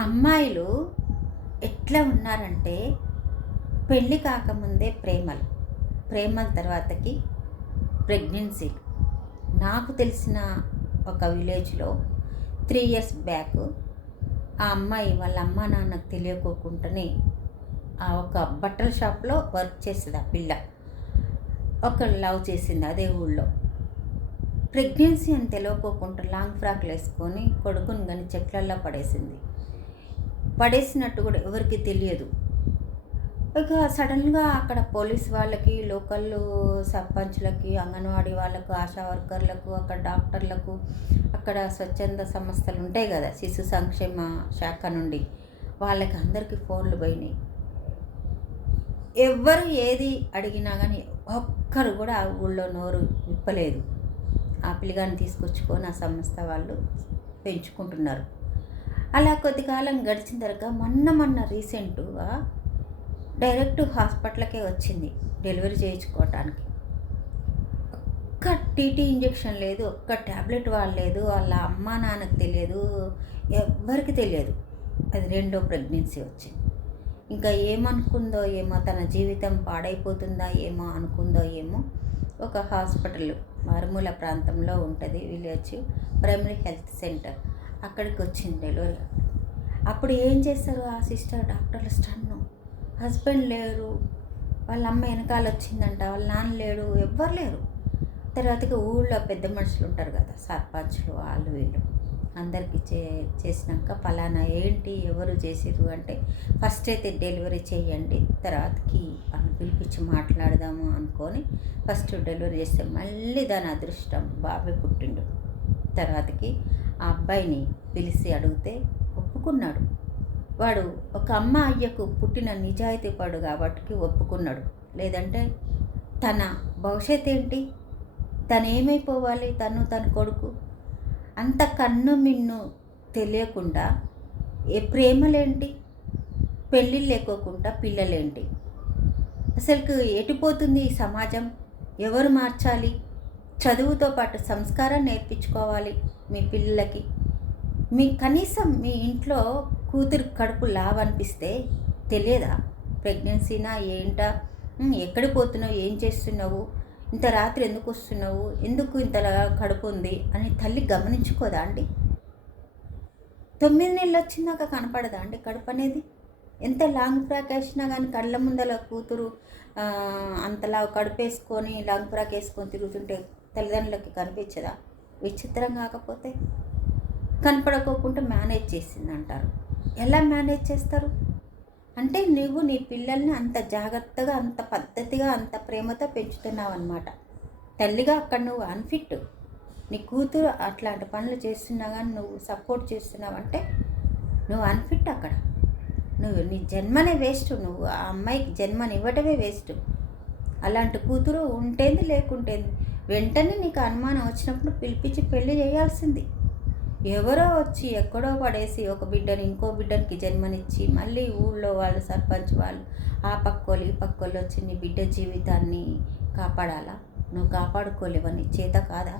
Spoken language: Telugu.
అమ్మాయిలు ఎట్లా ఉన్నారంటే పెళ్ళి కాకముందే ప్రేమల తర్వాతకి ప్రెగ్నెన్సీ. నాకు తెలిసిన ఒక విలేజ్లో 3 ఇయర్స్ బ్యాక్ ఆ అమ్మాయి వాళ్ళ అమ్మ నాన్నకు తెలియకోకుండానే ఆ ఒక బట్టల షాప్లో వర్క్ చేస్తుంది ఆ పిల్ల. ఒకరు లవ్ చేసింది అదే ఊళ్ళో. ప్రెగ్నెన్సీ అని తెలియకోకుండా లాంగ్ ఫ్రాక్లు వేసుకొని కొడుకుని కానీ చెట్లల్లో పడేసినట్టు కూడా ఎవరికి తెలియదు. ఇక సడన్గా అక్కడ పోలీస్ వాళ్ళకి, లోకల్ సర్పంచ్లకి, అంగన్వాడీ వాళ్ళకు, ఆశా వర్కర్లకు, అక్కడ డాక్టర్లకు, అక్కడ స్వచ్ఛంద సంస్థలు ఉంటాయి కదా, శిశు సంక్షేమ శాఖ నుండి వాళ్ళకి అందరికీ ఫోన్లు పోయినాయి. ఎవ్వరు ఏది అడిగినా కానీ ఒక్కరు కూడా ఆ ఊళ్ళో నోరు విప్పలేదు. ఆ పిల్లగాన్ని తీసుకొచ్చుకొని ఆ సంస్థ వాళ్ళు పెంచుకుంటున్నారు. అలా కొద్ది కాలం గడిచిన తర్వాత మొన్న రీసెంట్గా డైరెక్ట్ హాస్పిటల్కే వచ్చింది డెలివరీ చేయించుకోవటానికి. ఒక్క టీటీ ఇంజెక్షన్ లేదు, ఒక్క ట్యాబ్లెట్ వాడలేదు, వాళ్ళ అమ్మా నాన్నకు తెలియదు, ఎవ్వరికి తెలియదు. అది 2వ ప్రెగ్నెన్సీ వచ్చింది. ఇంకా ఏమనుకుందో ఏమో, తన జీవితం పాడైపోతుందా ఏమో అనుకుందో ఏమో. ఒక హాస్పిటల్ మారుమూల ప్రాంతంలో ఉంటుంది, విలేజ్ ప్రైమరీ హెల్త్ సెంటర్, అక్కడికి వచ్చింది డెలివరీ. అప్పుడు ఏం చేస్తారు ఆ సిస్టర్, డాక్టర్లు స్టన్ను. హస్బెండ్ లేరు, వాళ్ళ అమ్మ వెనకాల వచ్చిందంట, వాళ్ళ నాన్న లేడు, ఎవ్వరు లేరు. తర్వాతకి ఊళ్ళో పెద్ద మనుషులు ఉంటారు కదా, సర్పంచ్లు, వాళ్ళు వీళ్ళు అందరికీ చేసినాక పలానా ఏంటి ఎవరు చేసిరు అంటే, ఫస్ట్ అయితే డెలివరీ చేయండి, తర్వాతకి అని పిలిపించి మాట్లాడదాము అనుకొని ఫస్ట్ డెలివరీ చేస్తే మళ్ళీ దాని అదృష్టం బాబే పుట్టిండు. తర్వాతకి ఆ అబ్బాయిని పిలిచి అడిగితే ఒప్పుకున్నాడు. వాడు ఒక అమ్మ అయ్యకు పుట్టిన నిజాయితీ పడు కాబట్టి ఒప్పుకున్నాడు. లేదంటే తన భవిష్యత్ ఏంటి, తను ఏమైపోవాలి, తన కొడుకు అంత కన్ను మిన్ను తెలియకుండా ఏ ప్రేమలేంటి, పెళ్ళిళ్ళు లేకోకుండా పిల్లలేంటి, అసలుకు ఎటుపోతుంది ఈ సమాజం, ఎవరు మార్చాలి? చదువుతో పాటు సంస్కారం నేర్పించుకోవాలి మీ పిల్లలకి. మీ కనీసం మీ ఇంట్లో కూతురు కడుపు లావనిపిస్తే తెలియదా? ప్రెగ్నెన్సీనా ఏంటా, ఎక్కడికి పోతున్నావు, ఏం చేస్తున్నావు, ఇంత రాత్రి ఎందుకు వస్తున్నావు, ఎందుకు ఇంతలా కడుపు ఉంది అని తల్లి గమనించుకోదా అండి? 9 నెలలు వచ్చిందాక కనపడదా అండి కడుపు అనేది? ఎంత లాంగ్ ఫ్రాక్ వేసినా కానీ కళ్ళ ముందల కూతురు అంతలా కడుపు వేసుకొని లాంగ్ ఫ్రాక్ వేసుకొని తిరుగుతుంటే తల్లిదండ్రులకి కనిపించదా? విచిత్రం కాకపోతే. కనపడకోకుండా మేనేజ్ చేసింది అంటారు. ఎలా మేనేజ్ చేస్తారు అంటే, నువ్వు నీ పిల్లల్ని అంత జాగ్రత్తగా, అంత పద్ధతిగా, అంత ప్రేమతో పెంచుతున్నావు అన్నమాట. తల్లిగా అక్కడ నువ్వు అన్ఫిట్. నీ కూతురు అట్లాంటి పనులు చేస్తున్నా కానీ నువ్వు సపోర్ట్ చేస్తున్నావు అంటే నువ్వు అన్ఫిట్. అక్కడ నీ జన్మనే వేస్ట్. నువ్వు ఆ అమ్మాయికి జన్మనివ్వటమే వేస్ట్. అలాంటి కూతురు ఉంటేంది లేకుంటేంది, వెంటనే నీకు అనుమానం వచ్చినప్పుడు పిలిపించి పెళ్లి చేయాల్సింది. ఎవరో వచ్చి ఎక్కడో పడేసి ఒక బిడ్డని ఇంకో బిడ్డనికి జన్మనిచ్చి మళ్ళీ ఊళ్ళో వాళ్ళు, సర్పంచ్ వాళ్ళు, ఆ పక్కోళ్ళు ఈ పక్కోళ్ళు వచ్చి నీ బిడ్డ జీవితాన్ని కాపాడాలా? నువ్వు కాపాడుకోలేవని చేత కాదా?